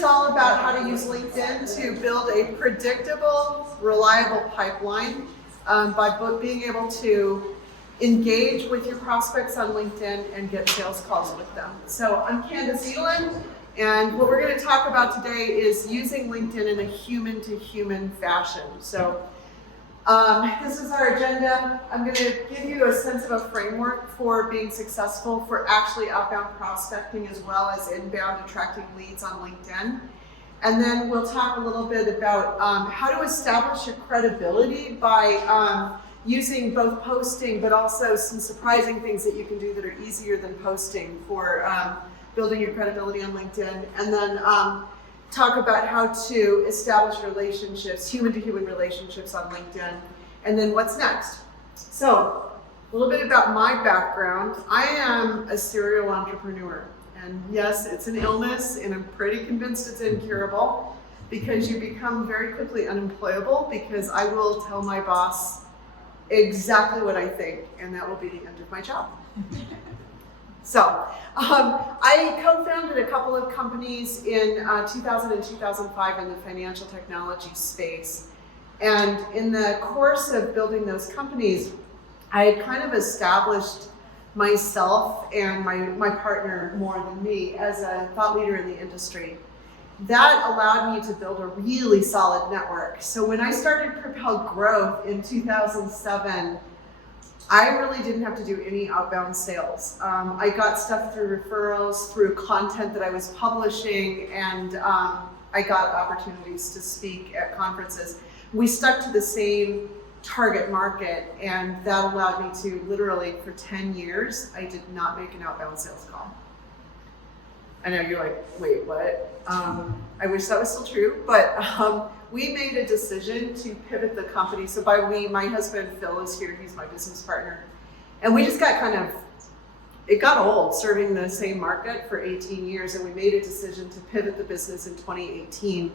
is all about how to use LinkedIn to build a predictable, reliable pipeline by being able to engage with your prospects on LinkedIn and get sales calls with them. So I'm Candyce Edelen, and what we're going to talk about today is using LinkedIn in a human-to-human fashion. So this is our agenda. I'm going to give you a sense of a framework for being successful for actually outbound prospecting as well as inbound attracting leads on LinkedIn. And then we'll talk a little bit about how to establish your credibility by using both posting but also some surprising things that you can do that are easier than posting for building your credibility on LinkedIn. And then talk about how to establish relationships, human-to-human relationships on LinkedIn, and then what's next. So, a little bit about my background. I am a serial entrepreneur, and yes, it's an illness, and I'm pretty convinced it's incurable, because you become very quickly unemployable, because I will tell my boss exactly what I think, and that will be the end of my job. So, I co-founded a couple of companies in 2000 and 2005 in the financial technology space. And in the course of building those companies, I had kind of established myself and my partner more than me as a thought leader in the industry. That allowed me to build a really solid network. So when I started Propel Growth in 2007, I really didn't have to do any outbound sales. I got stuff through referrals, through content that I was publishing, and I got opportunities to speak at conferences. We stuck to the same target market, and that allowed me to literally, for 10 years, I did not make an outbound sales call. I know you're like, wait, what? I wish that was still true, but we made a decision to pivot the company. So by we, my husband Phil is here, he's my business partner. And we just got it got old serving the same market for 18 years, and we made a decision to pivot the business in 2018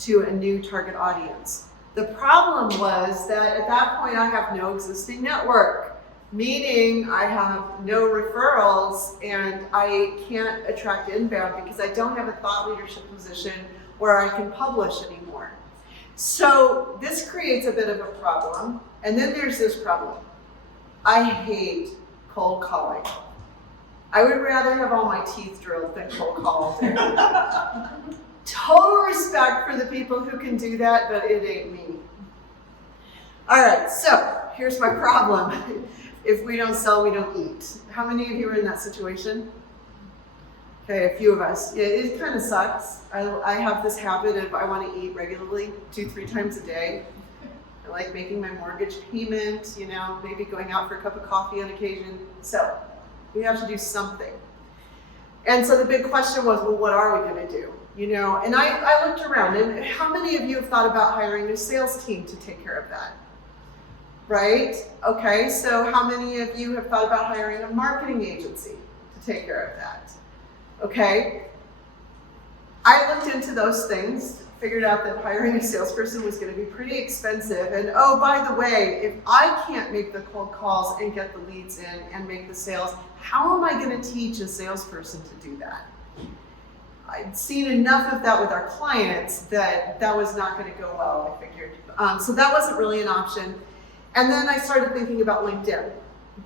to a new target audience. The problem was that at that point I have no existing network, meaning I have no referrals and I can't attract inbound because I don't have a thought leadership position where I can publish anymore. So this creates a bit of a problem. And then there's this problem. I hate cold calling. I would rather have all my teeth drilled than cold call all day. Total respect for the people who can do that, but it ain't me. All right, so here's my problem. If we don't sell, we don't eat. How many of you are in that situation? Okay, a few of us. Yeah, it kind of sucks. I have this habit of I want to eat regularly, 2-3 times a day. I like making my mortgage payment, maybe going out for a cup of coffee on occasion. So we have to do something. And so the big question was, well, what are we going to do? And I looked around, and how many of you have thought about hiring a sales team to take care of that? Right? Okay, so how many of you have thought about hiring a marketing agency to take care of that? Okay, I looked into those things, figured out that hiring a salesperson was going to be pretty expensive, and oh, by the way, if I can't make the cold calls and get the leads in and make the sales, how am I going to teach a salesperson to do that? I'd seen enough of that with our clients that was not going to go well, I figured. So that wasn't really an option. And then I started thinking about LinkedIn,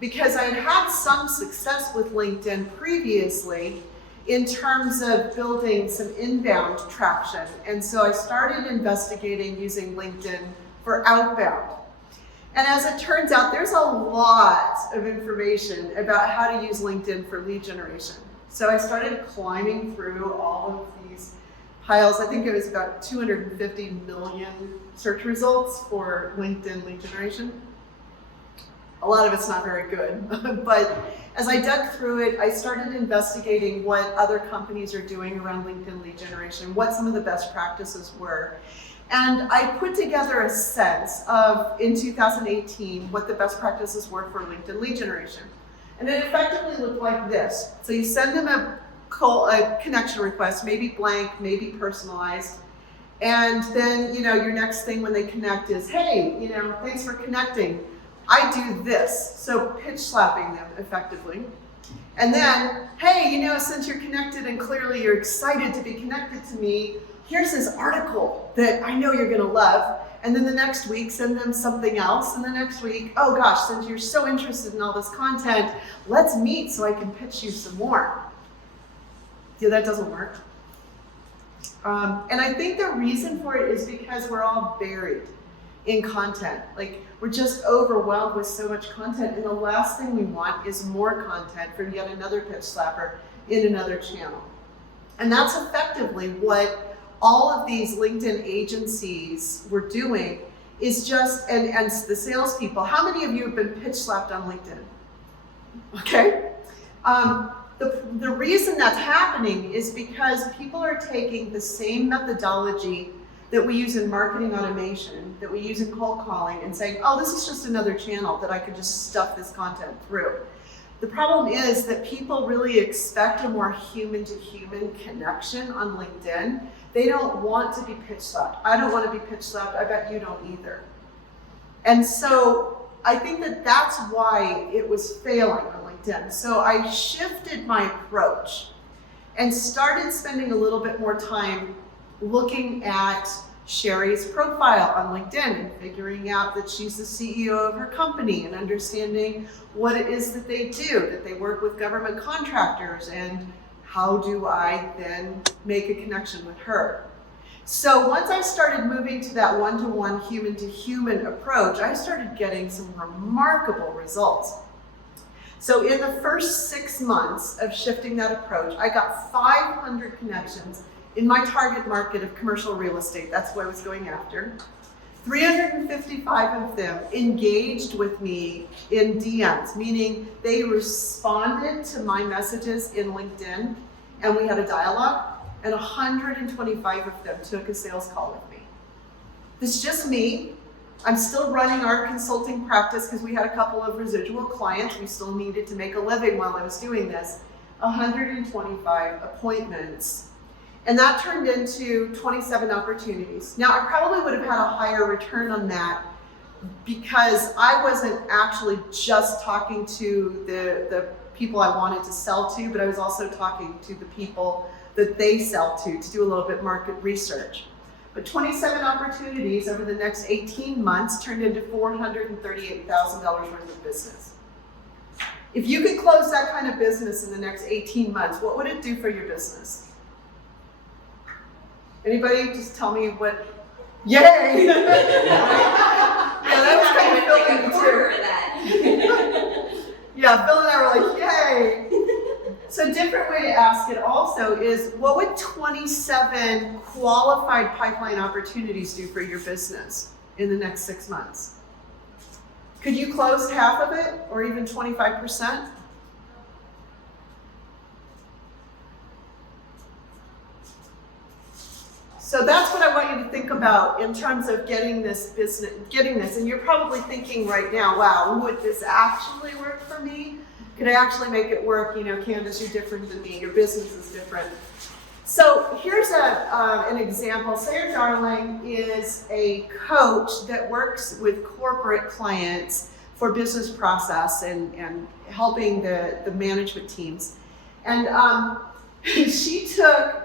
because I had had some success with LinkedIn previously in terms of building some inbound traction. And so I started investigating using LinkedIn for outbound. And as it turns out, there's a lot of information about how to use LinkedIn for lead generation. So I started climbing through all of these piles. I think it was about 250 million search results for LinkedIn lead generation. A lot of it's not very good, but as I dug through it, I started investigating what other companies are doing around LinkedIn lead generation, what some of the best practices were. And I put together a sense of, in 2018, what the best practices were for LinkedIn lead generation. And it effectively looked like this. So you send them a connection request, maybe blank, maybe personalized. And then, your next thing when they connect is, hey, thanks for connecting. I do this. So pitch slapping them effectively. And then, hey, since you're connected and clearly you're excited to be connected to me, here's this article that I know you're going to love. And then the next week, send them something else. And the next week, oh gosh, since you're so interested in all this content, let's meet so I can pitch you some more. Yeah, that doesn't work. And I think the reason for it is because we're all buried in content. Like, we're just overwhelmed with so much content, and the last thing we want is more content from yet another pitch slapper in another channel. And that's effectively what all of these LinkedIn agencies were doing, is just, and the salespeople. How many of you have been pitch slapped on LinkedIn? Okay. The reason that's happening is because people are taking the same methodology that we use in marketing automation, that we use in cold calling, and saying, oh, this is just another channel that I could just stuff this content through. The problem is that people really expect a more human-to-human connection on LinkedIn. They don't want to be pitch slapped. I don't want to be pitch slapped. I bet you don't either. And so I think that that's why it was failing on LinkedIn. So I shifted my approach and started spending a little bit more time looking at Sherry's profile on LinkedIn and figuring out that she's the CEO of her company and understanding what it is that they do, that they work with government contractors, and how do I then make a connection with her. So once I started moving to that one-to-one, human-to-human approach, I started getting some remarkable results. So in the first 6 months of shifting that approach, I got 500 connections in my target market of commercial real estate. That's what I was going after. 355 of them engaged with me in DMs, meaning they responded to my messages in LinkedIn, and we had a dialogue, and 125 of them took a sales call with me. This is just me. I'm still running our consulting practice because we had a couple of residual clients. We still needed to make a living while I was doing this. 125 appointments. And that turned into 27 opportunities. Now, I probably would have had a higher return on that because I wasn't actually just talking to the people I wanted to sell to, but I was also talking to the people that they sell to do a little bit market research. But 27 opportunities over the next 18 months turned into $438,000 worth of business. If you could close that kind of business in the next 18 months, what would it do for your business? Anybody just tell me what? Yay! Yeah, that was kind of Phil too. Yeah, Phil and I were like, yay! So a different way to ask it also is, what would 27 qualified pipeline opportunities do for your business in the next 6 months? Could you close half of it, or even 25%? So that's what I want you to think about in terms of getting this, and you're probably thinking right now, wow, would this actually work for me? Could I actually make it work? Candice, you're different than me. Your business is different. So here's an example. Sarah Darling is a coach that works with corporate clients for business process and helping the management teams. And she took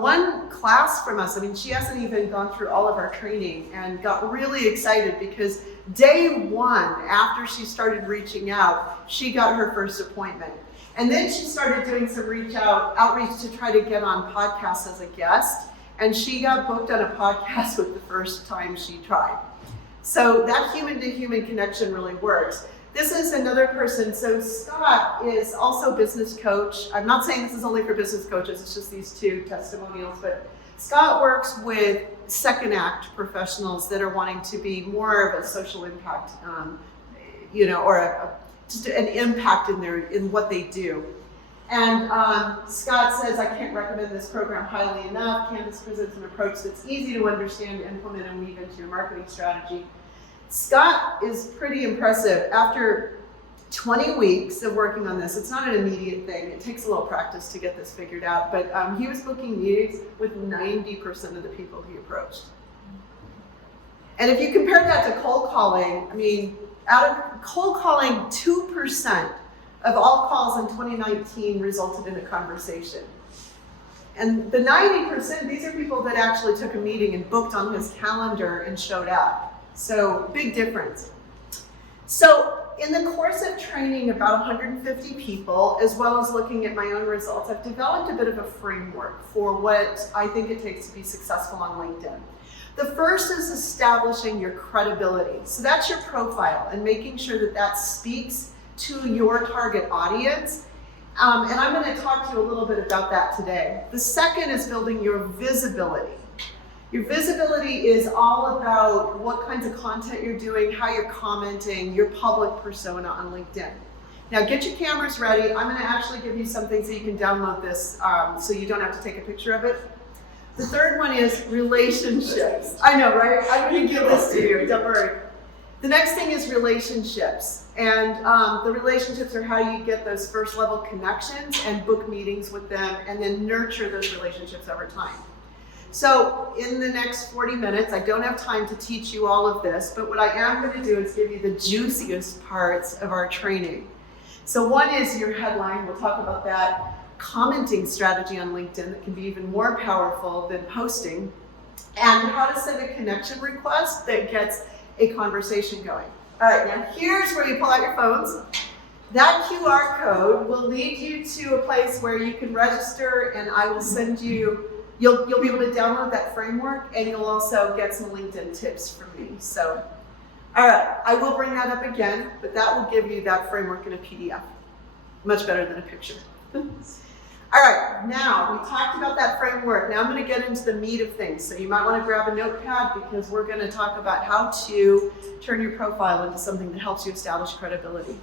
one class from us. I mean, she hasn't even gone through all of our training, and got really excited because day one, after she started reaching out, she got her first appointment. And then she started doing some outreach to try to get on podcasts as a guest, and she got booked on a podcast with the first time she tried. So that human-to-human connection really works. This is another person. So Scott is also a business coach. I'm not saying this is only for business coaches, it's just these two testimonials, but Scott works with second act professionals that are wanting to be more of a social impact, or just an impact in what they do. And Scott says, I can't recommend this program highly enough. Candice presents an approach that's easy to understand, implement, and weave into your marketing strategy. Scott is pretty impressive. After 20 weeks of working on this, it's not an immediate thing. It takes a little practice to get this figured out, but he was booking meetings with 90% of the people he approached. And if you compare that to cold calling, I mean, out of cold calling, 2% of all calls in 2019 resulted in a conversation. And the 90%, these are people that actually took a meeting and booked on his calendar and showed up. So big difference. So in the course of training about 150 people, as well as looking at my own results, I've developed a bit of a framework for what I think it takes to be successful on LinkedIn. The first is establishing your credibility. So that's your profile and making sure that that speaks to your target audience. And I'm going to talk to you a little bit about that today. The second is building your visibility. Your visibility is all about what kinds of content you're doing, how you're commenting, your public persona on LinkedIn. Now get your cameras ready. I'm going to actually give you some things so you can download this so you don't have to take a picture of it. The third one is relationships. I know, right? I'm going to give this to you, don't worry. The next thing is relationships. And the relationships are how you get those first level connections and book meetings with them and then nurture those relationships over time. So in the next 40 minutes, I don't have time to teach you all of this, but what I am going to do is give you the juiciest parts of our training. So one is your headline. We'll talk about that. Commenting strategy on LinkedIn that can be even more powerful than posting, and how to send a connection request that gets a conversation going. All right, now here's where you pull out your phones. That QR code will lead you to a place where you can register, and I will send you, you'll be able to download that framework, and you'll also get some LinkedIn tips from me. So, all right, I will bring that up again, but that will give you that framework in a PDF. Much better than a picture. All right, now we talked about that framework. Now I'm going to get into the meat of things. So you might want to grab a notepad because we're going to talk about how to turn your profile into something that helps you establish credibility.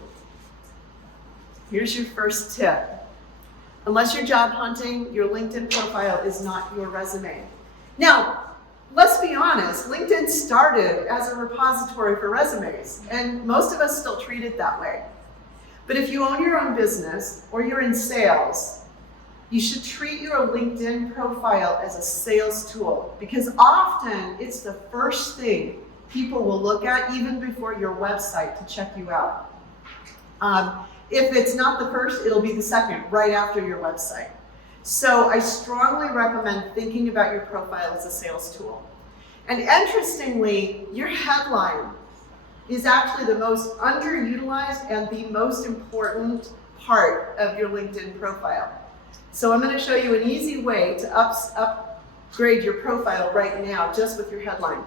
Here's your first tip. Unless you're job hunting, your LinkedIn profile is not your resume. Now, let's be honest, LinkedIn started as a repository for resumes, and most of us still treat it that way. But if you own your own business or you're in sales, you should treat your LinkedIn profile as a sales tool, because often it's the first thing people will look at even before your website to check you out. If it's not the first, it'll be the second, right after your website. So I strongly recommend thinking about your profile as a sales tool. And interestingly, your headline is actually the most underutilized and the most important part of your LinkedIn profile. So I'm going to show you an easy way to upgrade your profile right now just with your headline.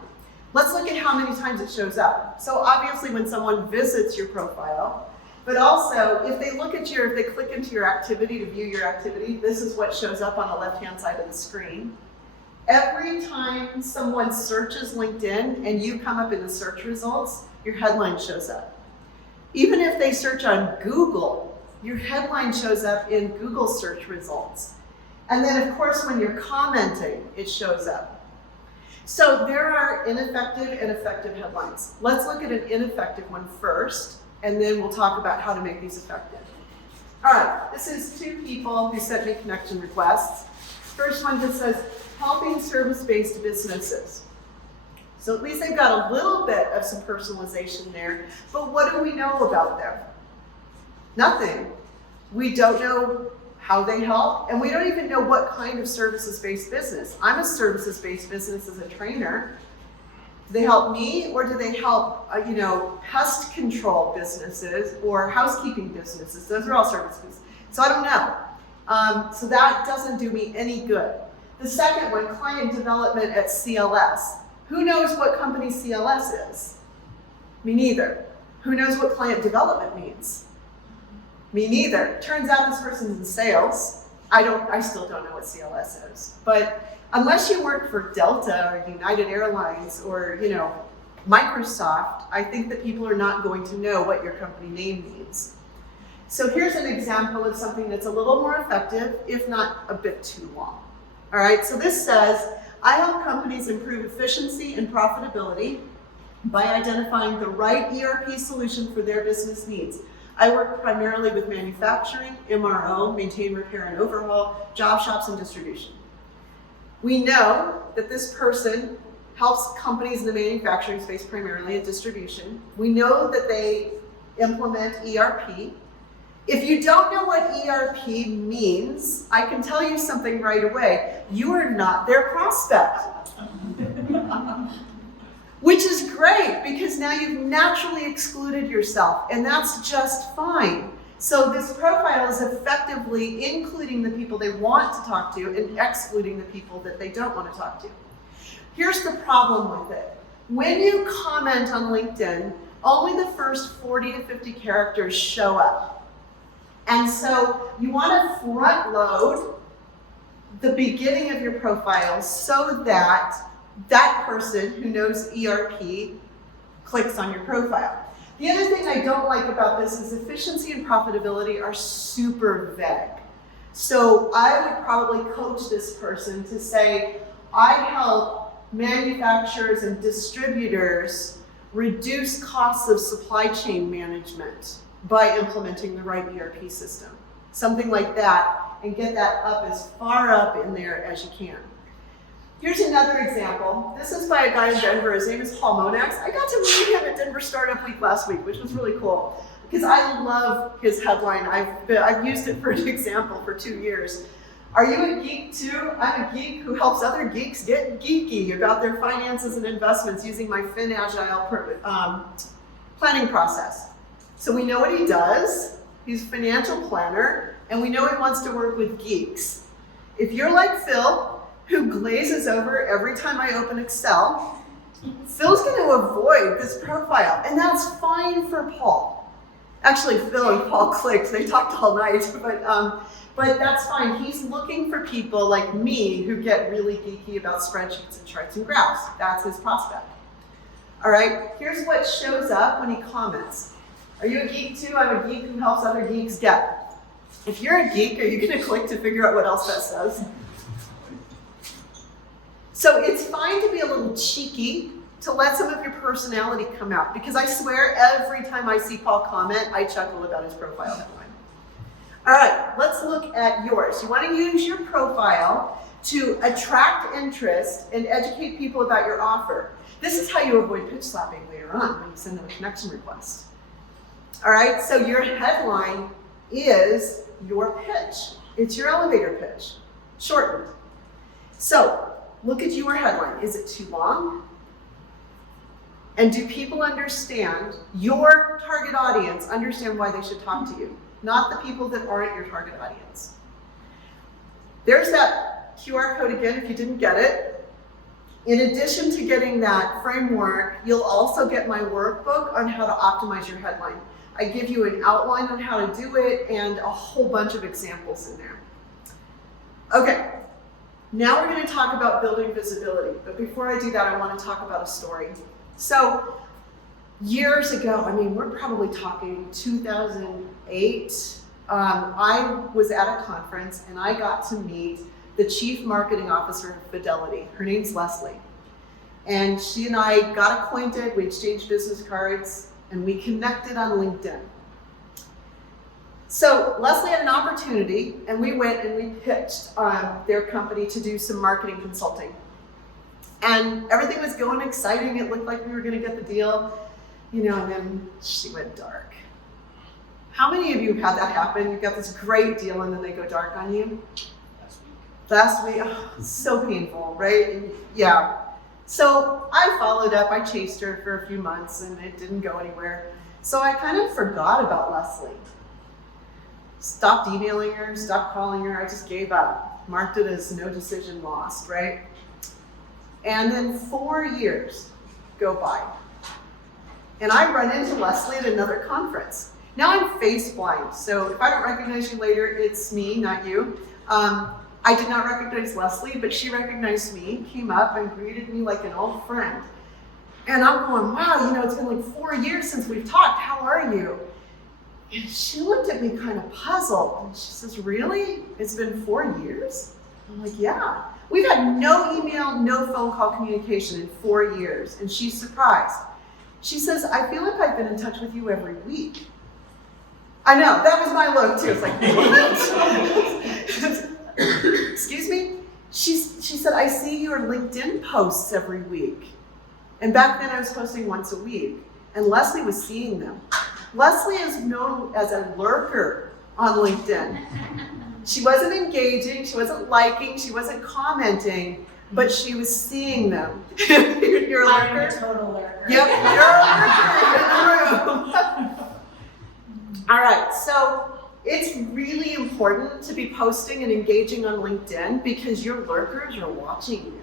Let's look at how many times it shows up. So obviously when someone visits your profile, but also if they if they click into your activity to view your activity, this is what shows up on the left-hand side of the screen. Every time someone searches LinkedIn and you come up in the search results, your headline shows up. Even if they search on Google, your headline shows up in Google search results. And then of course, when you're commenting, it shows up. So there are ineffective and effective headlines. Let's look at an ineffective one first, and then we'll talk about how to make these effective. All right, this is two people who sent me connection requests. First one just says, helping service-based businesses. So at least they've got a little bit of some personalization there, but what do we know about them? Nothing. We don't know how they help, and we don't even know what kind of services-based business. I'm a services-based business as a trainer. Do they help me, or do they help, pest control businesses or housekeeping businesses? Those are all services. So I don't know. So that doesn't do me any good. The second one, client development at CLS. Who knows what company CLS is? Me neither. Who knows what client development means? Me neither. Turns out this person's in sales. I still don't know what CLS is. But unless you work for Delta or United Airlines or, Microsoft, I think that people are not going to know what your company name means. So here's an example of something that's a little more effective, if not a bit too long. All right, so this says, I help companies improve efficiency and profitability by identifying the right ERP solution for their business needs. I work primarily with manufacturing, MRO, maintain, repair, and overhaul, job shops, and distribution. We know that this person helps companies in the manufacturing space, primarily in distribution. We know that they implement ERP, If you don't know what ERP means, I can tell you something right away. You are not their prospect. Which is great, because now you've naturally excluded yourself, and that's just fine. So this profile is effectively including the people they want to talk to and excluding the people that they don't want to talk to. Here's the problem with it. When you comment on LinkedIn, only the first 40 to 50 characters show up. And so you want to front load the beginning of your profile so that that person who knows ERP clicks on your profile. The other thing I don't like about this is efficiency and profitability are super vague. So I would probably coach this person to say, I help manufacturers and distributors reduce costs of supply chain management by implementing the right ERP system. Something like that, and get that up as far up in there as you can. Here's another example. This is by a guy in Denver. His name is Paul Monax. I got to meet him at Denver Startup Week last week, which was really cool, because I love his headline. I've used it for an example for 2 years. Are you a geek too? I'm a geek who helps other geeks get geeky about their finances and investments using my FinAgile planning process. So we know what he does. He's a financial planner, and we know he wants to work with geeks. If you're like Phil, who glazes over every time I open Excel, Phil's going to avoid this profile, and that's fine for Paul. Actually, Phil and Paul clicked. They talked all night, but that's fine. He's looking for people like me who get really geeky about spreadsheets and charts and graphs. That's his prospect. All right, here's what shows up when he comments. Are you a geek too? I'm a geek who helps other geeks get. If you're a geek, are you going to click to figure out what else that says? So it's fine to be a little cheeky, to let some of your personality come out, because I swear every time I see Paul comment, I chuckle about his profile headline. All right, let's look at yours. You want to use your profile to attract interest and educate people about your offer. This is how you avoid pitch slapping later on when you send them a connection request. All right, so your headline is your pitch. It's your elevator pitch, shortened. So look at your headline. Is it too long? And do people understand, your target audience, understand why they should talk to you? Not the people that aren't your target audience. There's that QR code again if you didn't get it. In addition to getting that framework, you'll also get my workbook on how to optimize your headline. I give you an outline on how to do it and a whole bunch of examples in there. Okay. Now we're going to talk about building visibility, but before I do that, I want to talk about a story. So years ago, I mean, we're probably talking 2008, I was at a conference and I got to meet the chief marketing officer of Fidelity. Her name's Leslie. And she and I got acquainted, we exchanged business cards, and we connected on LinkedIn. So Leslie had an opportunity, and we went and we pitched their company to do some marketing consulting. And everything was going exciting. It looked like we were going to get the deal, and then she went dark. How many of you have had that happen? You've got this great deal, and then they go dark on you? Last week, oh, so painful, right? And yeah. So I followed up. I chased her for a few months, and it didn't go anywhere. So I kind of forgot about Leslie. Stopped emailing her, stopped calling her, I just gave up. Marked it as no decision lost, right? And then 4 years go by. And I run into Leslie at another conference. Now I'm face blind, so if I don't recognize you later, it's me, not you. I did not recognize Leslie, but she recognized me, came up and greeted me like an old friend. And I'm going, wow, it's been like 4 years since we've talked, how are you? And she looked at me kind of puzzled, and she says, really? It's been 4 years? I'm like, yeah. We've had no email, no phone call communication in 4 years, and she's surprised. She says, I feel like I've been in touch with you every week. I know, that was my look too. It's like, what? Excuse me? She said, I see your LinkedIn posts every week. And back then I was posting once a week, and Leslie was seeing them. Leslie is known as a lurker on LinkedIn. She wasn't engaging, she wasn't liking, she wasn't commenting, but she was seeing them. You're a lurker? I'm a total lurker. Yep, you're a lurker in the room. All right, so it's really important to be posting and engaging on LinkedIn because your lurkers are watching you.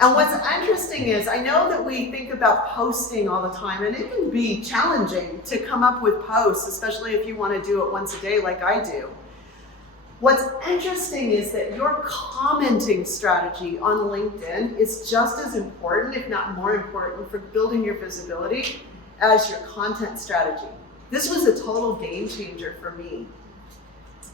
And what's interesting is, I know that we think about posting all the time, and it can be challenging to come up with posts, especially if you want to do it once a day like I do. What's interesting is that your commenting strategy on LinkedIn is just as important, if not more important, for building your visibility as your content strategy. This was a total game changer for me.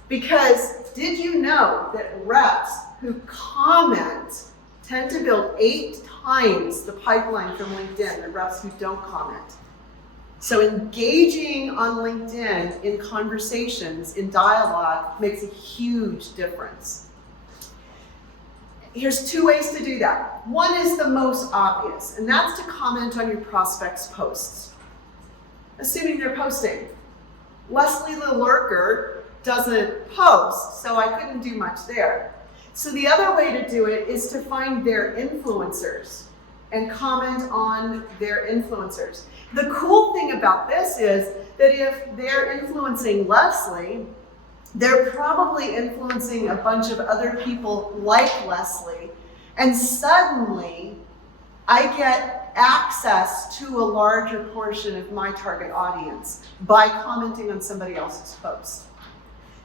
Because did you know that reps who comment tend to build 8 times the pipeline from LinkedIn than reps who don't comment? So engaging on LinkedIn in conversations, in dialogue, makes a huge difference. Here's 2 ways to do that. One is the most obvious, and that's to comment on your prospects' posts, assuming they're posting. Leslie the lurker doesn't post, so I couldn't do much there. So the other way to do it is to find their influencers and comment on their influencers. The cool thing about this is that if they're influencing Leslie, they're probably influencing a bunch of other people like Leslie, and suddenly I get access to a larger portion of my target audience by commenting on somebody else's post.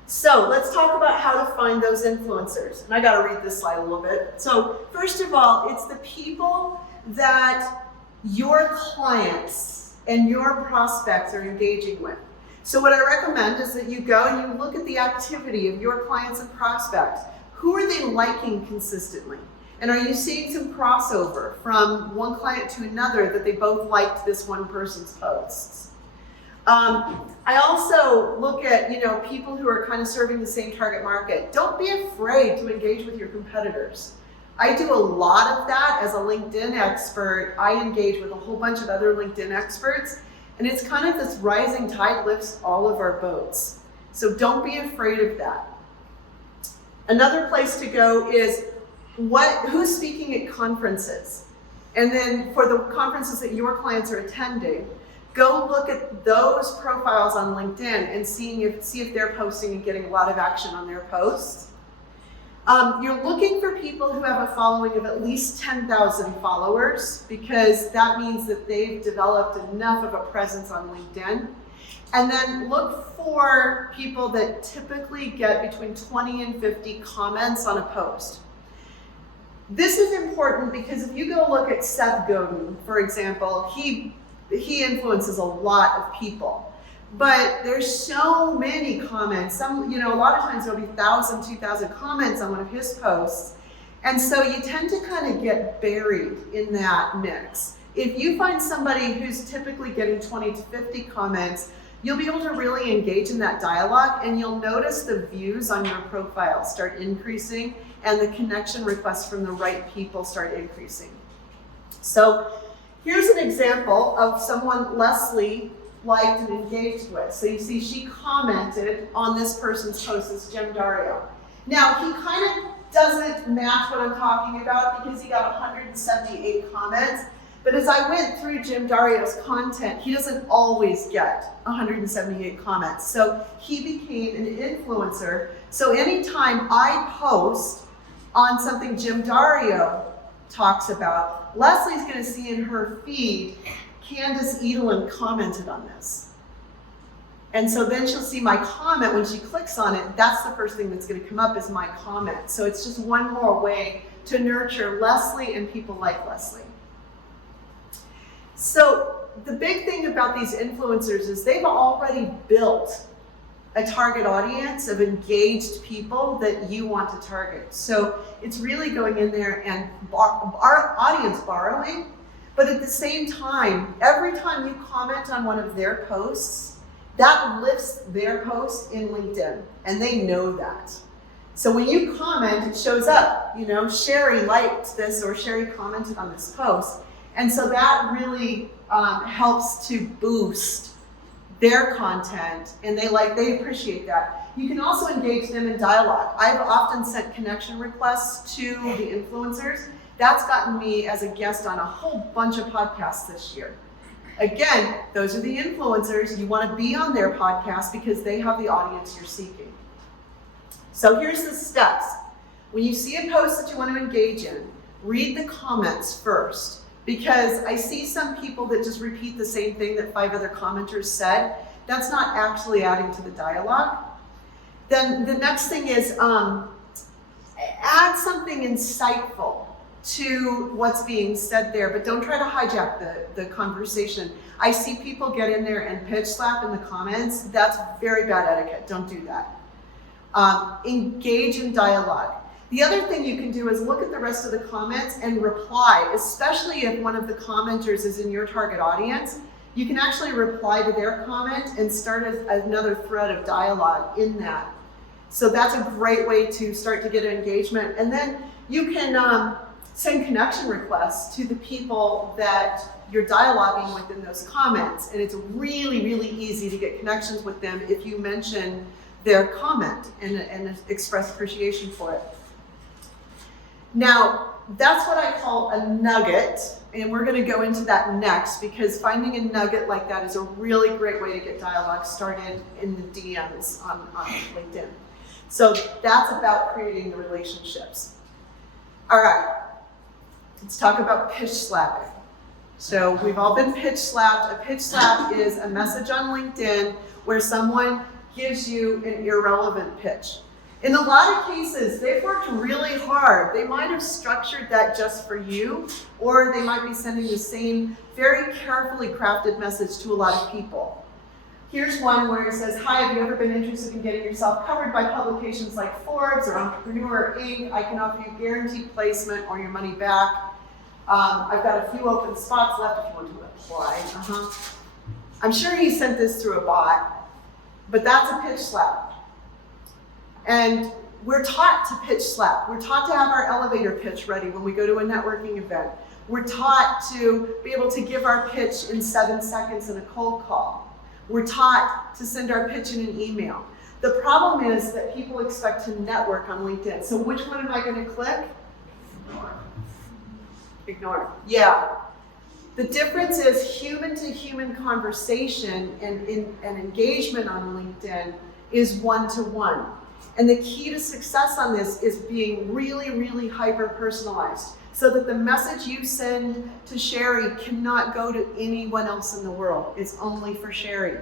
So let's talk about how to find those influencers. And I gotta read this slide a little bit. So first of all, it's the people that your clients and your prospects are engaging with. So what I recommend is that you go and you look at the activity of your clients and prospects. Who are they liking consistently? And are you seeing some crossover from one client to another that they both liked this one person's posts? I also look at, people who are kind of serving the same target market. Don't be afraid to engage with your competitors. I do a lot of that as a LinkedIn expert. I engage with a whole bunch of other LinkedIn experts, and it's kind of this rising tide lifts all of our boats. So don't be afraid of that. Another place to go is who's speaking at conferences. And then for the conferences that your clients are attending, go look at those profiles on LinkedIn and see if they're posting and getting a lot of action on their posts. You're looking for people who have a following of at least 10,000 followers, because that means that they've developed enough of a presence on LinkedIn. And then look for people that typically get between 20 and 50 comments on a post. This is important because if you go look at Seth Godin, for example, he influences a lot of people. But there's so many comments. A lot of times there'll be 1,000, 2,000 comments on one of his posts. And so you tend to kind of get buried in that mix. If you find somebody who's typically getting 20 to 50 comments, you'll be able to really engage in that dialogue, and you'll notice the views on your profile start increasing and the connection requests from the right people start increasing. So here's an example of someone Leslie liked and engaged with. So you see she commented on this person's post, as Jim Dario. Now he kind of doesn't match what I'm talking about because he got 178 comments, but as I went through Jim Dario's content, he doesn't always get 178 comments. So he became an influencer. So anytime I post on something Jim Dario talks about, Leslie's going to see in her feed, Candyce Edelen commented on this. And so then she'll see my comment. When she clicks on it, that's the first thing that's going to come up is my comment. So it's just one more way to nurture Leslie and people like Leslie. So the big thing about these influencers is they've already built a target audience of engaged people that you want to target. So it's really going in there and our audience borrowing, but at the same time, every time you comment on one of their posts, that lifts their post in LinkedIn, and they know that. So when you comment, it shows up, Sherry liked this or Sherry commented on this post. And so that really helps to boost their content, and they appreciate that. You can also engage them in dialogue. I've often sent connection requests to the influencers. That's gotten me as a guest on a whole bunch of podcasts this year. Again, those are the influencers. You want to be on their podcast because they have the audience you're seeking. So here's the steps. When you see a post that you want to engage in, read the comments first, because I see some people that just repeat the same thing that 5 other commenters said. That's not actually adding to the dialogue. Then the next thing is add something insightful to what's being said there, but don't try to hijack the conversation. I see people get in there and pitch slap in the comments. That's very bad etiquette. Don't do that. Engage in dialogue. The other thing you can do is look at the rest of the comments and reply, especially if one of the commenters is in your target audience. You can actually reply to their comment and start another thread of dialogue in that. So that's a great way to start to get engagement. And then you can send connection requests to the people that you're dialoguing with in those comments. And it's really, really easy to get connections with them if you mention their comment and express appreciation for it. Now, that's what I call a nugget, and we're going to go into that next, because finding a nugget like that is a really great way to get dialogue started in the DMs on LinkedIn. So that's about creating the relationships. All right, let's talk about pitch slapping. So we've all been pitch slapped. A pitch slap is a message on LinkedIn where someone gives you an irrelevant pitch. In a lot of cases, they've worked really hard. They might have structured that just for you, or they might be sending the same very carefully crafted message to a lot of people. Here's one where it says, "Hi, have you ever been interested in getting yourself covered by publications like Forbes or Entrepreneur Inc? I can offer you guaranteed placement or your money back. I've got a few open spots left if you want to apply." I'm sure he sent this through a bot, but that's a pitch slap. And we're taught to pitch slap. We're taught to have our elevator pitch ready when we go to a networking event. We're taught to be able to give our pitch in 7 seconds in a cold call. We're taught to send our pitch in an email. The problem is that people expect to network on LinkedIn. So which one am I going to click? Ignore. Yeah. The difference is human-to-human conversation and engagement on LinkedIn is one-to-one. And the key to success on this is being really, really hyper-personalized so that the message you send to Sherry cannot go to anyone else in the world. It's only for Sherry.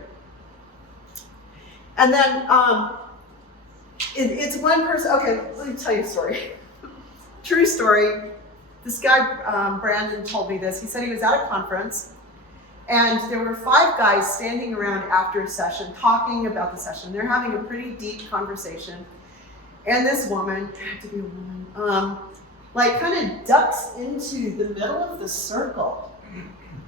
And then it's one person. Okay, let me tell you a story. True story. This guy, Brandon, told me this. He said he was at a conference, and there were 5 guys standing around after a session talking about the session. They're having a pretty deep conversation. And this woman, had to be a woman, kind of ducks into the middle of the circle.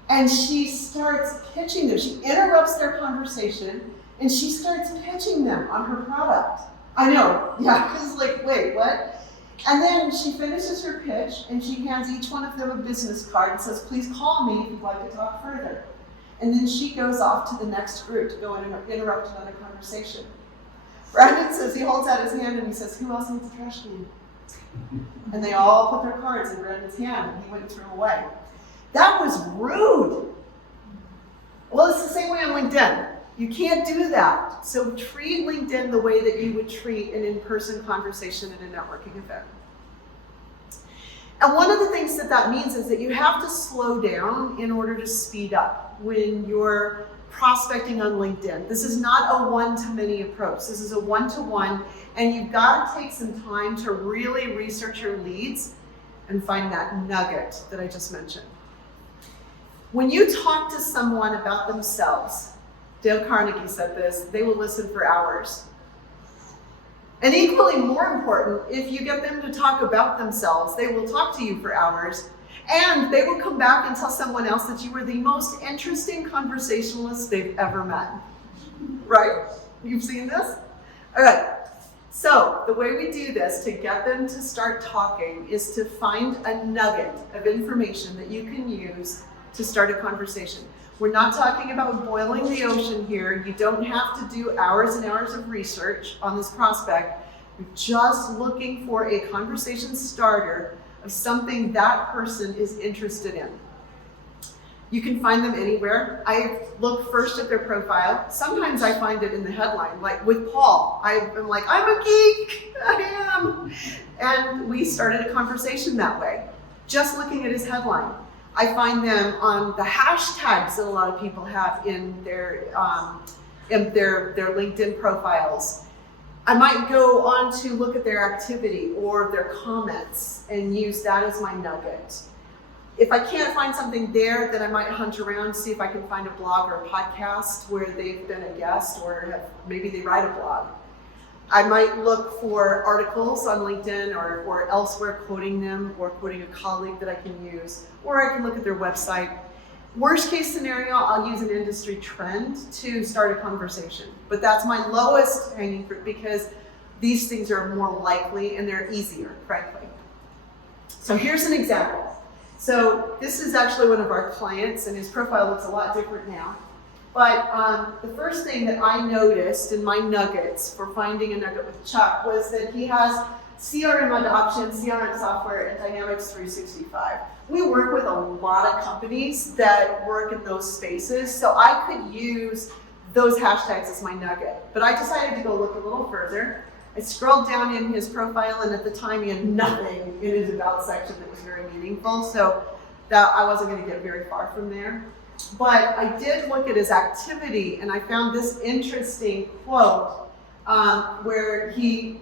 And she starts pitching them. She interrupts their conversation, and she starts pitching them on her product. I know, yeah, it's like, wait, what? And then she finishes her pitch, and she hands each one of them a business card and says, "Please call me if you'd like to talk further." And then she goes off to the next group to go and interrupt another conversation. Brandon says, he holds out his hand and he says, "Who else needs a trash can?" And they all put their cards in Brandon's hand, and he went and threw them away. That was rude. Well, it's the same way on LinkedIn. You can't do that. So treat LinkedIn the way that you would treat an in-person conversation at a networking event. And one of the things that means is that you have to slow down in order to speed up when you're prospecting on LinkedIn. This is not a one-to-many approach. This is a one-to-one, and you've got to take some time to really research your leads and find that nugget that I just mentioned. When you talk to someone about themselves, Dale Carnegie said this, they will listen for hours. And equally more important, if you get them to talk about themselves, they will talk to you for hours, and they will come back and tell someone else that you were the most interesting conversationalist they've ever met. Right? You've seen this? All right. So the way we do this to get them to start talking is to find a nugget of information that you can use to start a conversation. We're not talking about boiling the ocean here. You don't have to do hours and hours of research on this prospect. You're just looking for a conversation starter of something that person is interested in. You can find them anywhere. I look first at their profile. Sometimes I find it in the headline, like with Paul. I'm like, I'm a geek, I am. And we started a conversation that way, just looking at his headline. I find them on the hashtags that a lot of people have in their LinkedIn profiles. I might go on to look at their activity or their comments and use that as my nugget. If I can't find something there, then I might hunt around, see if I can find a blog or a podcast where they've been a guest or maybe they write a blog. I might look for articles on LinkedIn or elsewhere quoting them or quoting a colleague that I can use, or I can look at their website. Worst case scenario, I'll use an industry trend to start a conversation. But that's my lowest hanging fruit because these things are more likely and they're easier, frankly. So here's an example. So this is actually one of our clients, and his profile looks a lot different now. But the first thing that I noticed in my nuggets for finding a nugget with Chuck was that he has CRM adoption, CRM software, and Dynamics 365. We work with a lot of companies that work in those spaces, so I could use those hashtags as my nugget. But I decided to go look a little further. I scrolled down in his profile, and at the time he had nothing in his about section that was very meaningful, so that I wasn't going to get very far from there. But I did look at his activity, and I found this interesting quote where he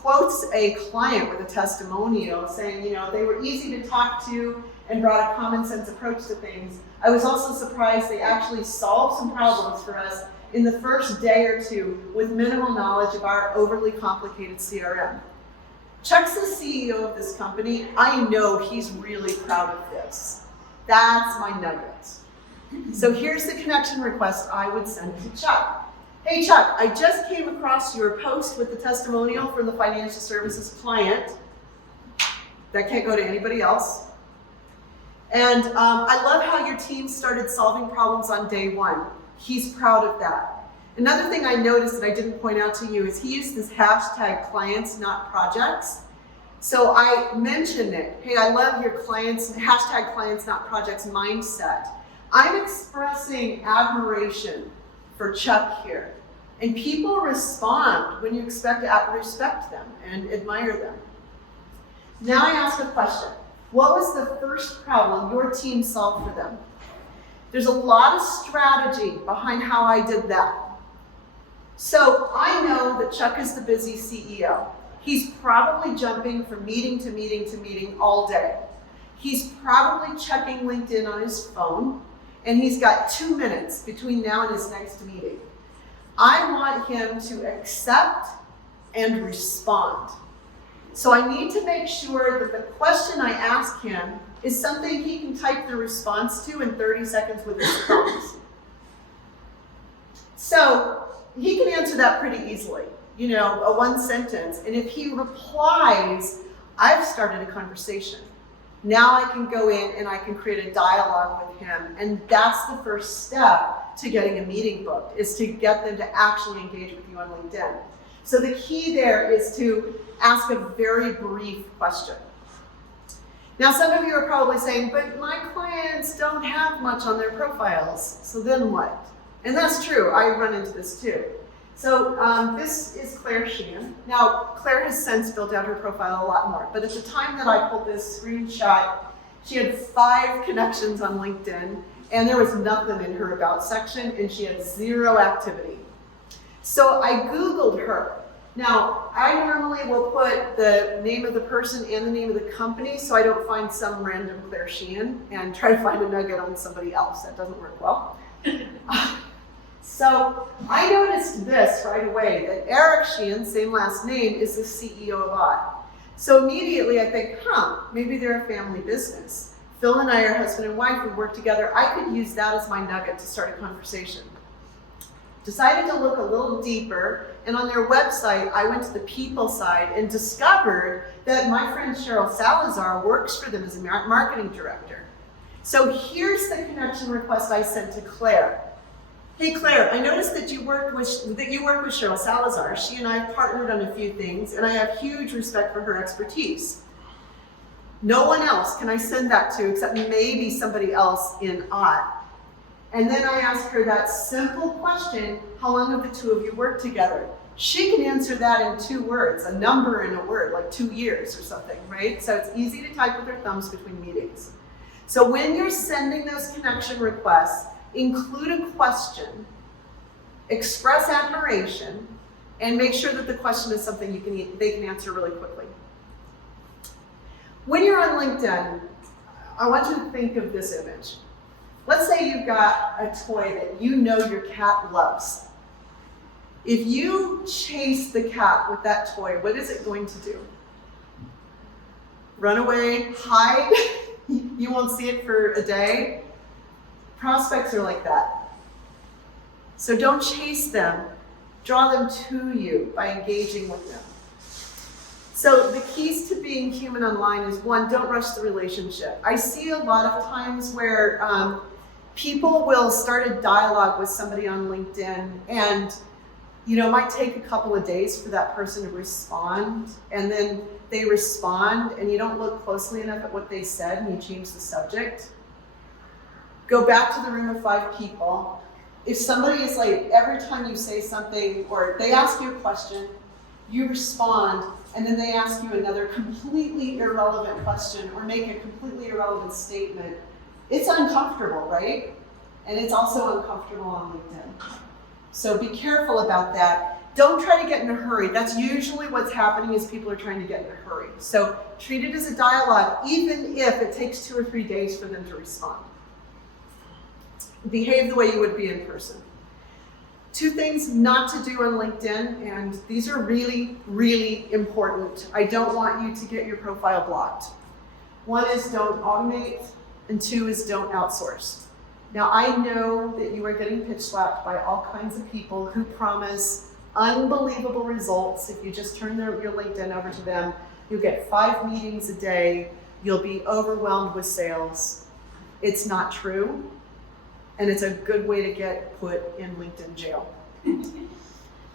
quotes a client with a testimonial saying, they were easy to talk to and brought a common sense approach to things. I was also surprised they actually solved some problems for us in the first day or two with minimal knowledge of our overly complicated CRM. Chuck's the CEO of this company. I know he's really proud of this. That's my nugget. So here's the connection request I would send to Chuck. Hey Chuck, I just came across your post with the testimonial from the financial services client. That can't go to anybody else. And I love how your team started solving problems on day one. He's proud of that. Another thing I noticed that I didn't point out to you is he used this hashtag clients, not projects. So I mentioned it. Hey, I love your clients, hashtag clients, not projects mindset. I'm expressing admiration for Chuck here. And people respond when you expect to respect them and admire them. Now I ask a question. What was the first problem your team solved for them? There's a lot of strategy behind how I did that. So I know that Chuck is the busy CEO. He's probably jumping from meeting to meeting to meeting all day. He's probably checking LinkedIn on his phone, and he's got 2 minutes between now and his next meeting. I want him to accept and respond. So I need to make sure that the question I ask him is something he can type the response to in 30 seconds with his thumbs. So he can answer that pretty easily, a one sentence. And if he replies, I've started a conversation. Now I can go in and I can create a dialogue with him. And that's the first step to getting a meeting booked, is to get them to actually engage with you on LinkedIn. So the key there is to ask a very brief question. Now, some of you are probably saying, but my clients don't have much on their profiles, so then what? And that's true, I run into this too. So this is Claire Sheehan. Now, Claire has since built out her profile a lot more, but at the time that I pulled this screenshot, she had 5 connections on LinkedIn, and there was nothing in her about section, and she had 0 activity. So I Googled her. Now, I normally will put the name of the person and the name of the company so I don't find some random Claire Sheehan and try to find a nugget on somebody else. That doesn't work well. So I noticed this right away, that Eric Sheehan, same last name, is the CEO of Odd. So immediately I think, maybe they're a family business. Phil and I are husband and wife, we work together. I could use that as my nugget to start a conversation. Decided to look a little deeper, and on their website, I went to the people side and discovered that my friend Cheryl Salazar works for them as a marketing director. So here's the connection request I sent to Claire. Hey Claire, I noticed that you work with Cheryl Salazar. She and I have partnered on a few things, and I have huge respect for her expertise. No one else can I send that to except maybe somebody else in OTT. And then I ask her that simple question, how long have the two of you worked together? She can answer that in 2 words, a number and a word, like 2 years or something, right? So it's easy to type with her thumbs between meetings. So when you're sending those connection requests, include a question, express admiration, and make sure that the question is something they can answer really quickly. When you're on LinkedIn, I want you to think of this image. Let's say you've got a toy that you know your cat loves. If you chase the cat with that toy, what is it going to do? Run away, hide, you won't see it for a day. Prospects are like that. So don't chase them, draw them to you by engaging with them. So the keys to being human online is 1, don't rush the relationship. I see a lot of times where people will start a dialogue with somebody on LinkedIn, and it might take a couple of days for that person to respond, and then they respond and you don't look closely enough at what they said and you change the subject. Go back to the room of 5 people. If somebody is like, every time you say something or they ask you a question, you respond, and then they ask you another completely irrelevant question or make a completely irrelevant statement, it's uncomfortable, right? And it's also uncomfortable on LinkedIn. So be careful about that. Don't try to get in a hurry. That's usually what's happening is people are trying to get in a hurry. So treat it as a dialogue, even if it takes 2 or 3 days for them to respond. Behave the way you would be in person. 2 things not to do on LinkedIn, and these are really, really important. I don't want you to get your profile blocked. 1 is don't automate, and 2 is don't outsource. Now I know that you are getting pitch slapped by all kinds of people who promise unbelievable results. If you just turn your LinkedIn over to them, you'll get 5 meetings a day, you'll be overwhelmed with sales. It's not true. And it's a good way to get put in LinkedIn jail.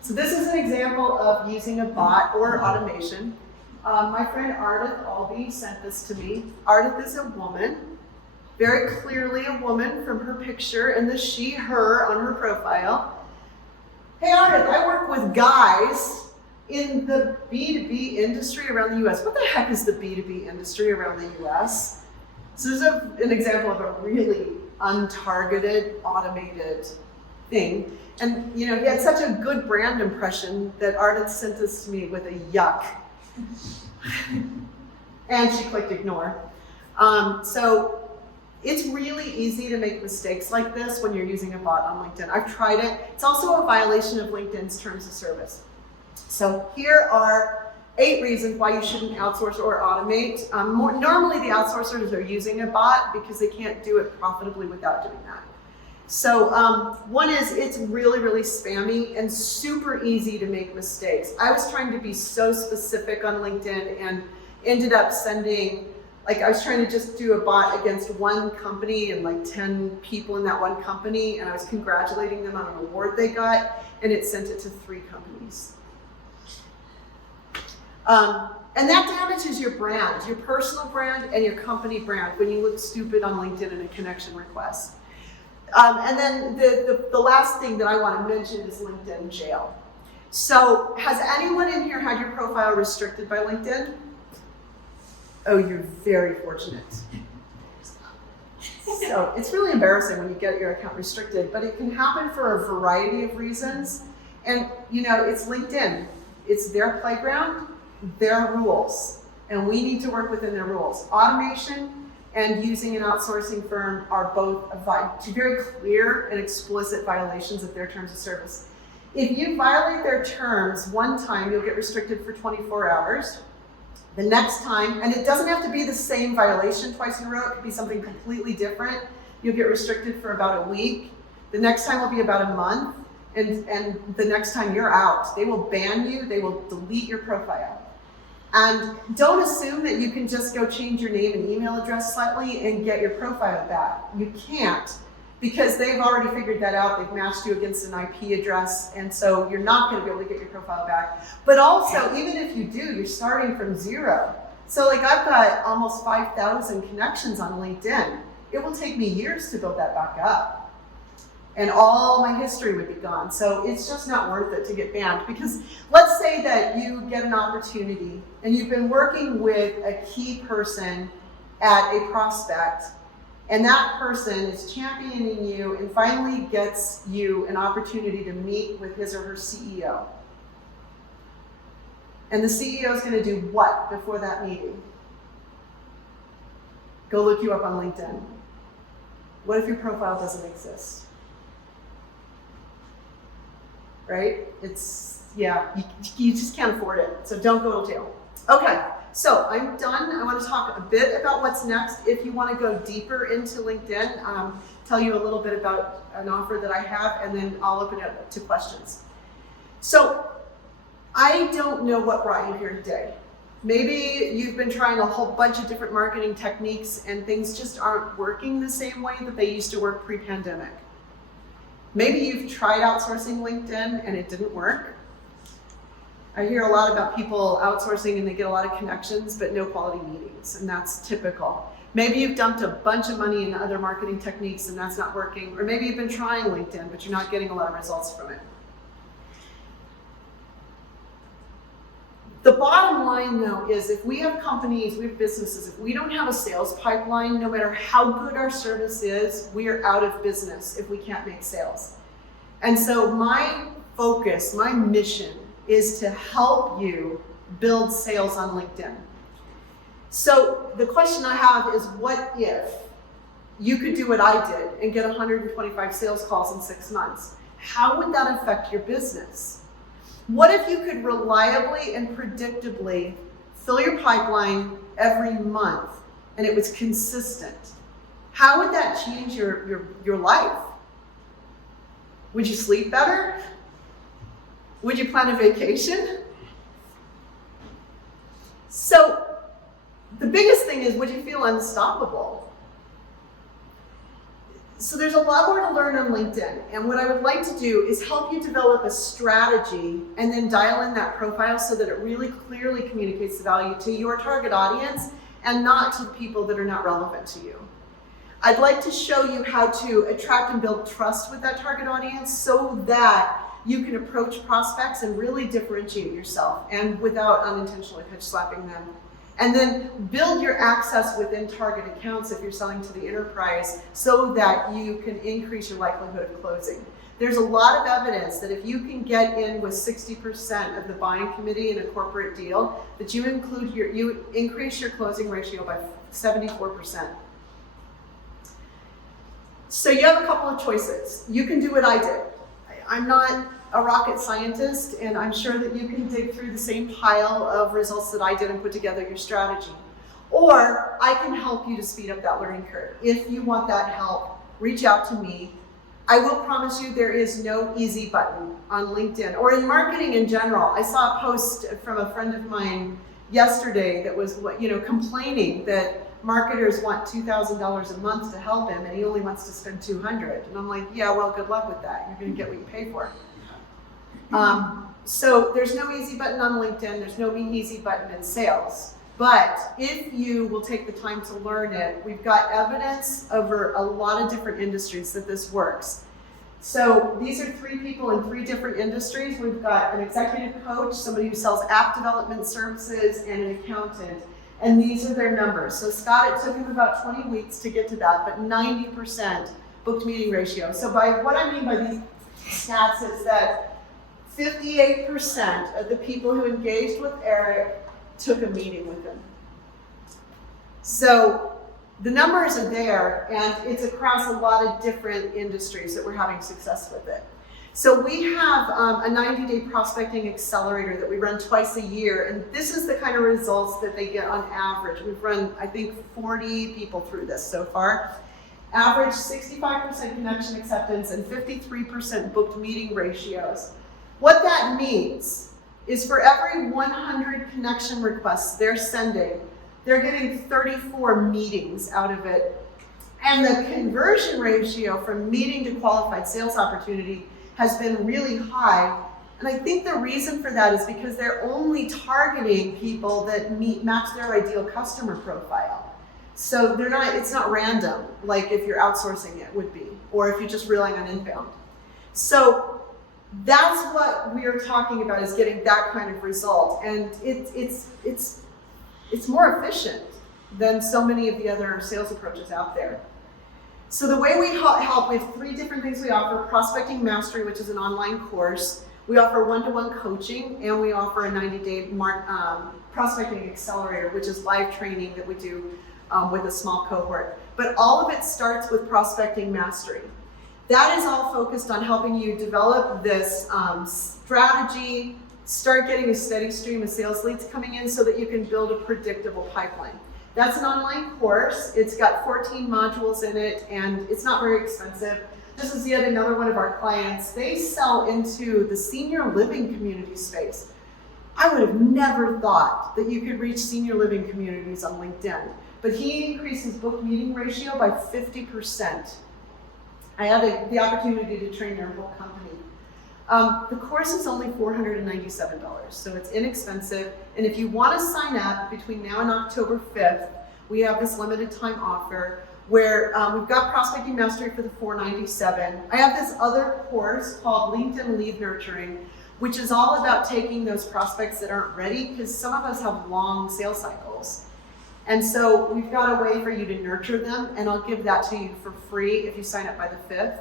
So this is an example of using a bot or automation. My friend Ardith Albee sent this to me. Ardith is a woman, very clearly a woman from her picture and the she, her on her profile. Hey Ardith, I work with guys in the B2B industry around the US. What the heck is the B2B industry around the US? So this is an example of a really untargeted, automated thing. And he had such a good brand impression that Ardith sent this to me with a yuck. And she clicked ignore. So it's really easy to make mistakes like this when you're using a bot on LinkedIn. I've tried it. It's also a violation of LinkedIn's terms of service. So here are 8 reasons why you shouldn't outsource or automate. Normally the outsourcers are using a bot because they can't do it profitably without doing that. So 1 is it's really, really spammy and super easy to make mistakes. I was trying to be so specific on LinkedIn and ended up sending, I was trying to just do a bot against 1 company and 10 people in that 1 company, and I was congratulating them on an award they got, and it sent it to 3 companies. And that damages your brand, your personal brand and your company brand when you look stupid on LinkedIn in a connection request. And then the last thing that I want to mention is LinkedIn jail. So has anyone in here had your profile restricted by LinkedIn? Oh, you're very fortunate. So it's really embarrassing when you get your account restricted, but it can happen for a variety of reasons. And it's LinkedIn. It's their playground, their rules, and we need to work within their rules. Automation and using an outsourcing firm are both very clear and explicit violations of their terms of service. If you violate their terms 1 time, you'll get restricted for 24 hours. The next time, and it doesn't have to be the same violation twice in a row, it could be something completely different. You'll get restricted for about a week. The next time will be about a month, and the next time you're out. They will ban you, they will delete your profile. And don't assume that you can just go change your name and email address slightly and get your profile back. You can't, because they've already figured that out. They've matched you against an IP address, and so you're not going to be able to get your profile back. But also, even if you do, you're starting from zero. So like I've got almost 5,000 connections on LinkedIn. It will take me years to build that back up. And all my history would be gone. So it's just not worth it to get banned, because let's say that you get an opportunity and you've been working with a key person at a prospect, and that person is championing you and finally gets you an opportunity to meet with his or her CEO. And the CEO is going to do what before that meeting? Go look you up on LinkedIn. What if your profile doesn't exist? Right? You just can't afford it. So don't go to jail. Okay, so I'm done. I want to talk a bit about what's next. If you want to go deeper into LinkedIn, tell you a little bit about an offer that I have, and then I'll open it up to questions. So I don't know what brought you here today. Maybe you've been trying a whole bunch of different marketing techniques and things just aren't working the same way that they used to work pre-pandemic. Maybe you've tried outsourcing LinkedIn and it didn't work. I hear a lot about people outsourcing and they get a lot of connections but no quality meetings, and that's typical. Maybe you've dumped a bunch of money into other marketing techniques and that's not working, or maybe you've been trying LinkedIn but you're not getting a lot of results from it. The bottom line though is, if we have companies, we have businesses, if we don't have a sales pipeline, no matter how good our service is, we are out of business if we can't make sales. And so my focus, my mission is to help you build sales on LinkedIn. So the question I have is, what if you could do what I did and get 125 sales calls in 6 months? How would that affect your business? What if you could reliably and predictably fill your pipeline every month and it was consistent? How would that change your life? Would you sleep better? Would you plan a vacation? So the biggest thing is, would you feel unstoppable? So there's a lot more to learn on LinkedIn, and what I would like to do is help you develop a strategy and then dial in that profile so that it really clearly communicates the value to your target audience and not to people that are not relevant to you. I'd like to show you how to attract and build trust with that target audience so that you can approach prospects and really differentiate yourself, and without unintentionally pitch slapping them. And then build your access within target accounts if you're selling to the enterprise so that you can increase your likelihood of closing. There's a lot of evidence that if you can get in with 60% of the buying committee in a corporate deal, that you increase your closing ratio by 74%. So you have a couple of choices. You can do what I did. I'm not a rocket scientist, and I'm sure that you can dig through the same pile of results that I did and put together your strategy. Or I can help you to speed up that learning curve. If you want that help, reach out to me. I will promise you there is no easy button on LinkedIn or in marketing in general. I saw a post from a friend of mine yesterday that was, complaining that marketers want $2,000 a month to help him and he only wants to spend $200. And I'm like, yeah, well, good luck with that. You're going to get what you pay for. So there's no easy button on LinkedIn. There's no easy button in sales. But if you will take the time to learn it, we've got evidence over a lot of different industries that this works. So these are 3 people in 3 different industries. We've got an executive coach, somebody who sells app development services, and an accountant. And these are their numbers. So Scott, it took him about 20 weeks to get to that, but 90% booked meeting ratio. So by what I mean by these stats is that 58% of the people who engaged with Eric took a meeting with him. So the numbers are there, and it's across a lot of different industries that we're having success with it. So we have a 90-day prospecting accelerator that we run twice a year, and this is the kind of results that they get on average. We've run, I think, 40 people through this so far. Average 65% connection acceptance and 53% booked meeting ratios. What that means is for every 100 connection requests they're sending, they're getting 34 meetings out of it. And the conversion ratio from meeting to qualified sales opportunity has been really high. And I think the reason for that is because they're only targeting people that match their ideal customer profile. So it's not random, like if you're outsourcing it would be, or if you're just relying on inbound. So that's what we are talking about, is getting that kind of result. And it's more efficient than so many of the other sales approaches out there. So the way we help, we have 3 different things we offer: Prospecting Mastery, which is an online course. We offer one-to-one coaching, and we offer a 90-day prospecting accelerator, which is live training that we do with a small cohort. But all of it starts with Prospecting Mastery. That is all focused on helping you develop this strategy, start getting a steady stream of sales leads coming in so that you can build a predictable pipeline. That's an online course. It's got 14 modules in it, and it's not very expensive. This is yet another one of our clients. They sell into the senior living community space. I would have never thought that you could reach senior living communities on LinkedIn, but he increased his book meeting ratio by 50%. I had the opportunity to train their whole company. The course is only $497, so it's inexpensive. And if you want to sign up between now and October 5th, we have this limited time offer where we've got Prospecting Mastery for the $497. I have this other course called LinkedIn Lead Nurturing, which is all about taking those prospects that aren't ready, because some of us have long sales cycles. And so we've got a way for you to nurture them, and I'll give that to you for free if you sign up by the 5th.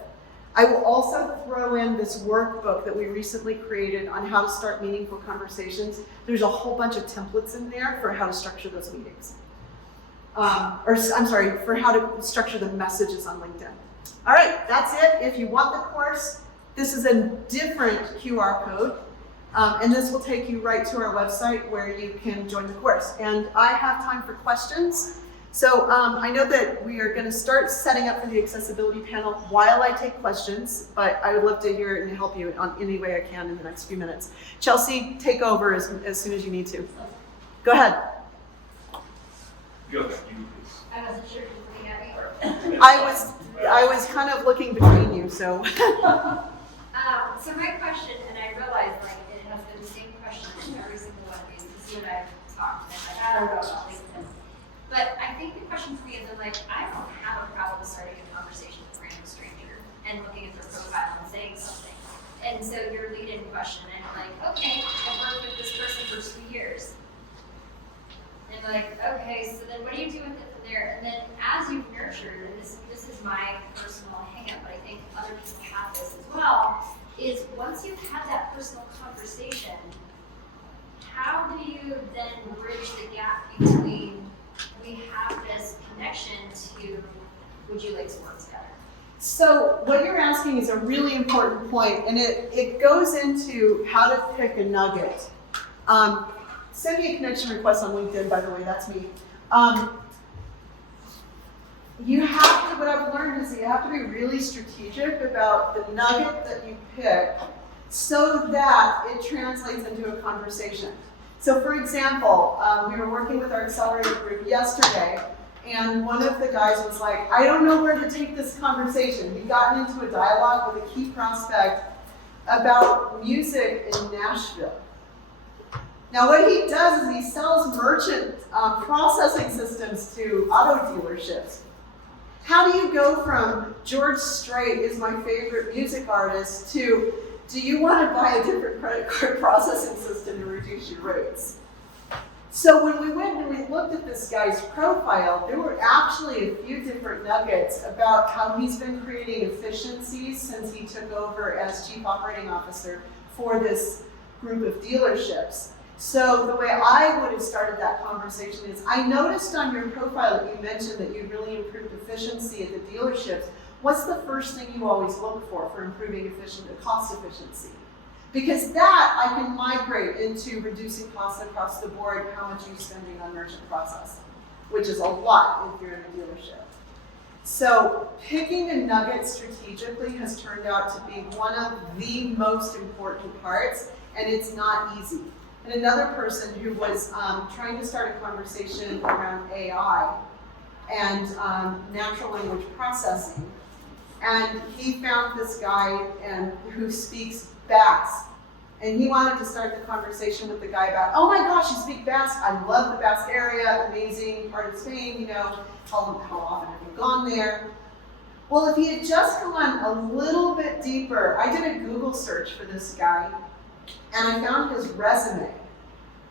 I will also throw in this workbook that we recently created on how to start meaningful conversations. There's a whole bunch of templates in there for how to structure those meetings. For how to structure the messages on LinkedIn. All right, that's it. If you want the course, this is a different QR code, and this will take you right to our website where you can join the course. And I have time for questions. So I know that we are going to start setting up for the accessibility panel while I take questions, but I would love to hear it and help you on any way I can in the next few minutes. Chelsea, take over as soon as you need to. Go ahead. Go ahead, you please. I wasn't sure if you were looking at me or. I was kind of looking between you, so. So my question, and I realized it has been the same question in every single one of these, because you and I talked, and I don't know about LinkedIn. But I think the question for me is, I don't have a problem starting a conversation with a random stranger and looking at their profile and saying something. And so your lead-in question, and okay, I've worked with this person for 2 years. And okay, so then what do you do with it from there? And then as you've nurtured, and this is my personal hang-up, but I think other people have this as well, is once you've had that personal conversation, how do you then bridge the gap between we have this connection to would you like to work together? So what you're asking is a really important point, and it goes into how to pick a nugget. Send me a connection request on LinkedIn, by the way, that's me. You have to, what I've learned is that you have to be really strategic about the nugget that you pick so that it translates into a conversation. So for example, we were working with our accelerator group yesterday, and one of the guys was like, I don't know where to take this conversation. We'd gotten into a dialogue with a key prospect about music in Nashville. Now what he does is he sells merchant processing systems to auto dealerships. How do you go from George Strait is my favorite music artist to do you want to buy a different credit card processing system to reduce your rates? So when we looked at this guy's profile, there were actually a few different nuggets about how he's been creating efficiencies since he took over as Chief Operating Officer for this group of dealerships. So the way I would have started that conversation is, I noticed on your profile that you mentioned that you really improved efficiency at the dealerships. What's the first thing you always look for improving cost efficiency? Because that I can migrate into reducing costs across the board, how much you're spending on merchant processing, which is a lot if you're in a dealership. So picking a nugget strategically has turned out to be one of the most important parts, and it's not easy. and another person who was trying to start a conversation around AI and natural language processing. And he found this guy who speaks Basque. And he wanted to start the conversation with the guy about, oh my gosh, you speak Basque. I love the Basque area, amazing part of Spain, how often have you gone there? Well, if he had just gone a little bit deeper, I did a Google search for this guy, and I found his resume.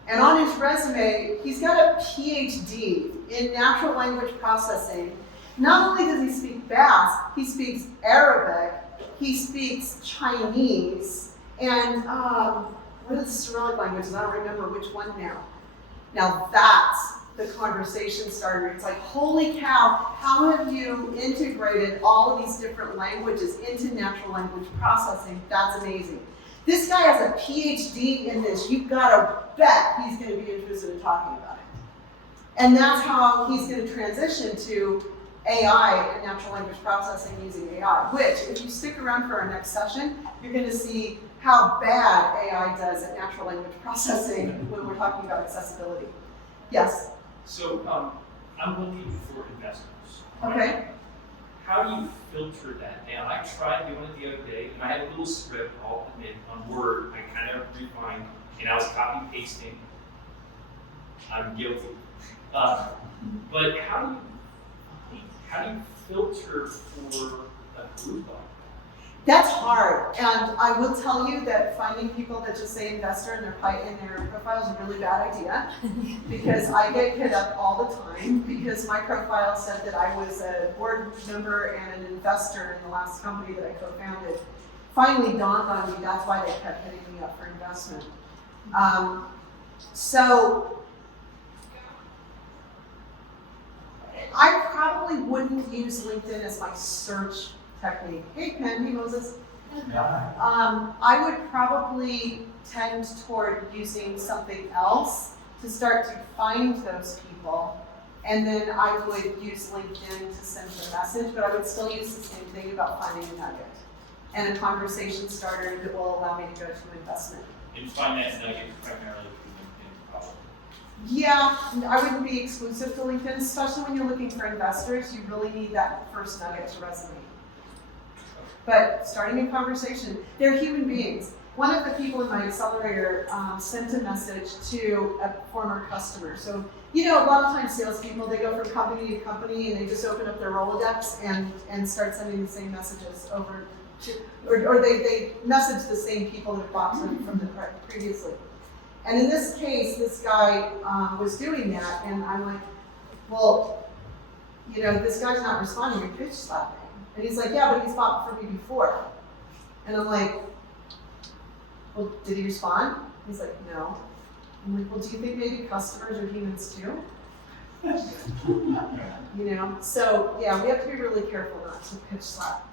And on his resume, he's got a PhD in natural language processing. Not only does he speak Basque, he speaks Arabic, he speaks Chinese, and what are the Cyrillic languages? I don't remember which one now. Now that's the conversation starter. It's like, holy cow, how have you integrated all of these different languages into natural language processing? That's amazing. This guy has a PhD in this. You've got to bet he's going to be interested in talking about it. And that's how he's going to transition to AI and natural language processing using AI, which, if you stick around for our next session, you're going to see how bad AI does at natural language processing when we're talking about accessibility. Yes? So I'm looking for investors. Okay. How do you filter that down? I tried doing it the other day, and I had a little script, I'll admit, on Word. I kind of refined, and I was copy pasting. I'm guilty. But how do you filter for a group like that? That's hard, and I will tell you that finding people that just say investor in their profile is a really bad idea, because I get hit up all the time because my profile said that I was a board member and an investor in the last company that I co-founded. Finally dawned on me that's why they kept hitting me up for investment. So I probably wouldn't use LinkedIn as my search technique. Hey Pen, hey Moses. I would probably tend toward using something else to start to find those people, and then I would use LinkedIn to send a message, but I would still use the same thing about finding a nugget and a conversation starter that will allow me to go to investment. And find that nugget primarily through LinkedIn, probably. Yeah, I wouldn't be exclusive to LinkedIn, especially when you're looking for investors. You really need that first nugget to resonate. But starting a conversation, they're human beings. One of the people in my accelerator sent a message to a former customer. So, a lot of times salespeople, they go from company to company and they just open up their Rolodex and start sending the same messages over to, or they message the same people that bought from them previously. And in this case, this guy was doing that, and I'm like, well, this guy's not responding, you're pitch slapping. And he's like, yeah, but he's bought from me before. And I'm like, well, did he respond? He's like, no. I'm like, well, do you think maybe customers are humans too? So yeah, we have to be really careful not to pitch slap